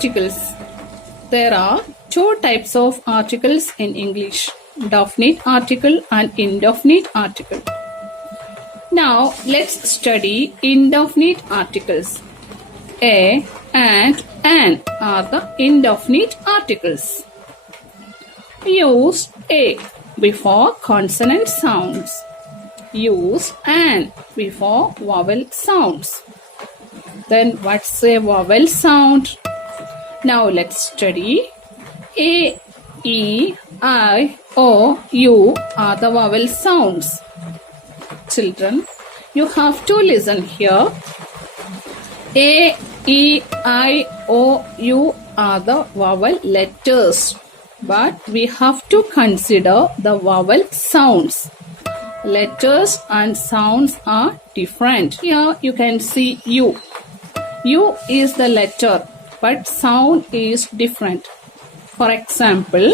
Articles. There are two types of articles in English, definite article and indefinite article. Now let's study indefinite articles. A and an are the indefinite articles. Use a before consonant sounds. Use an before vowel sounds. Then what's a vowel sound? Now let's study. A, E, I, O, U are the vowel sounds. Children, you have to listen here. A, E, I, O, U are the vowel letters. But we have to consider the vowel sounds. Letters and sounds are different. Here you can see U. U is the letter, but sound is different. For example,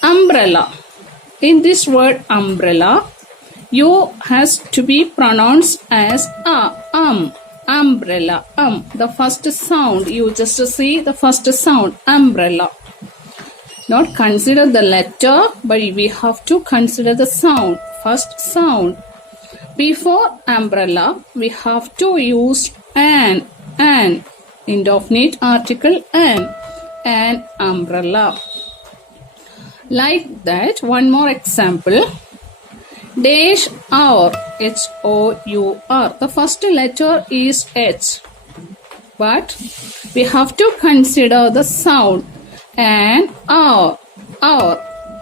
umbrella. In this word umbrella, U has to be pronounced as umbrella. The first sound, you just see the first sound, umbrella. Not consider the letter, but we have to consider the sound, first sound. Before umbrella, we have to use an, indefinite article an umbrella. Like that, one more example. Dash hour, H-O-U-R. The first letter is H. But we have to consider the sound. An hour.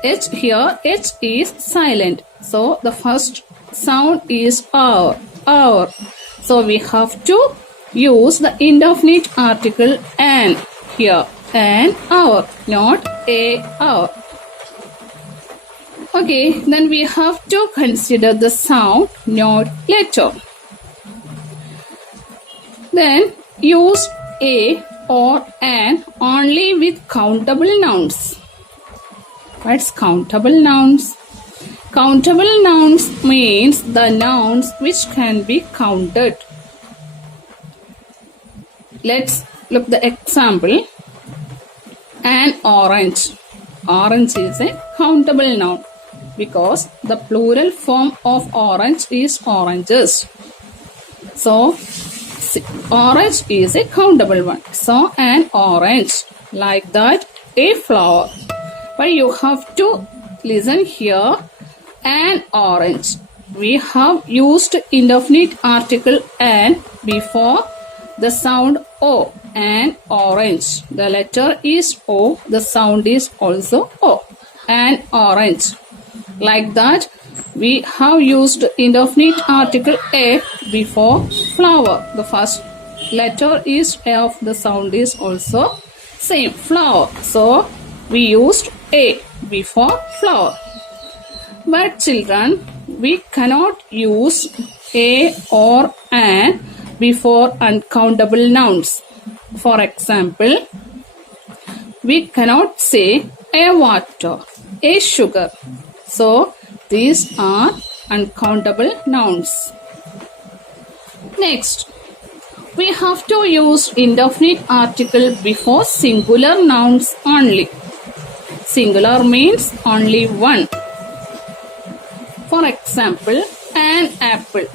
H here, H is silent. So the first sound is hour. So we have to use the indefinite article an here. An hour, not a hour. Okay, then we have to consider the sound, not letter. Then use a or an only with countable nouns. What's countable nouns? Countable nouns means the nouns which can be counted. Let's look the example. An orange. Orange is a countable noun because the plural form of orange is oranges. So orange is a countable one. So an orange. Like that, a flower. But you have to listen here. An orange. We have used indefinite article an before the sound O. An orange. The letter is O. The sound is also O. An orange. Like that, we have used indefinite article a before flower. The first letter is F. The sound is also same, flower. So we used a before flower. But children, we cannot use a or an before uncountable nouns. For example, we cannot say a water, a sugar. So these are uncountable nouns. Next, we have to use indefinite article before singular nouns only. Singular means only one. For example, an apple.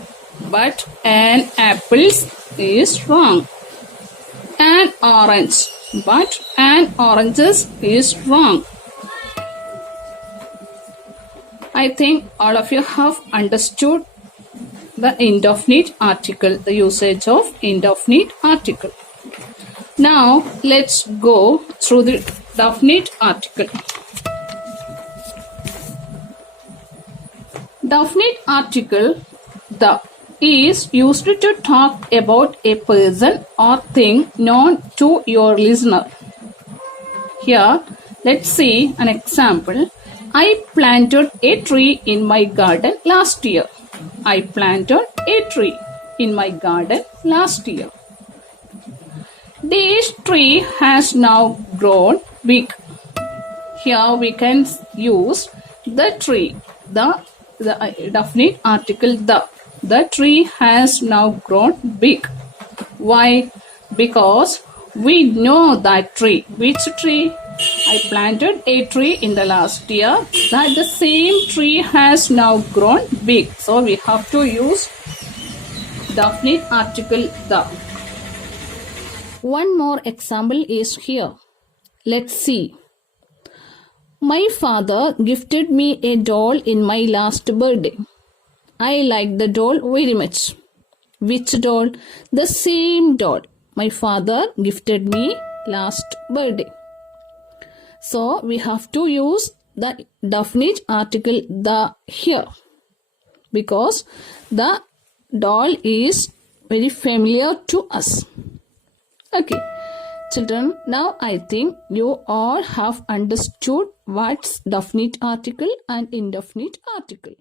But an apples is wrong. An orange. But an oranges is wrong. I think all of you have understood the indefinite article, the usage of indefinite article. Now let's go through the definite article. Definite article the is used to talk about a person or thing known to your listener. Here, let's see an example. I planted a tree in my garden last year. I planted a tree in my garden last year. This tree has now grown big. Here we can use the tree, the definite article the. The tree has now grown big. Why? Because We know that tree. Which tree? I planted a tree in the last year. That the same tree has now grown big. So we have to use definite article the. One more example is here. Let's see. My father gifted me a doll in my last birthday. I like the doll very much. Which doll? The same doll my father gifted me last birthday. So we have to use the definite article the here because the doll is very familiar to us. Okay, children, now I think you all have understood what's definite article and indefinite article.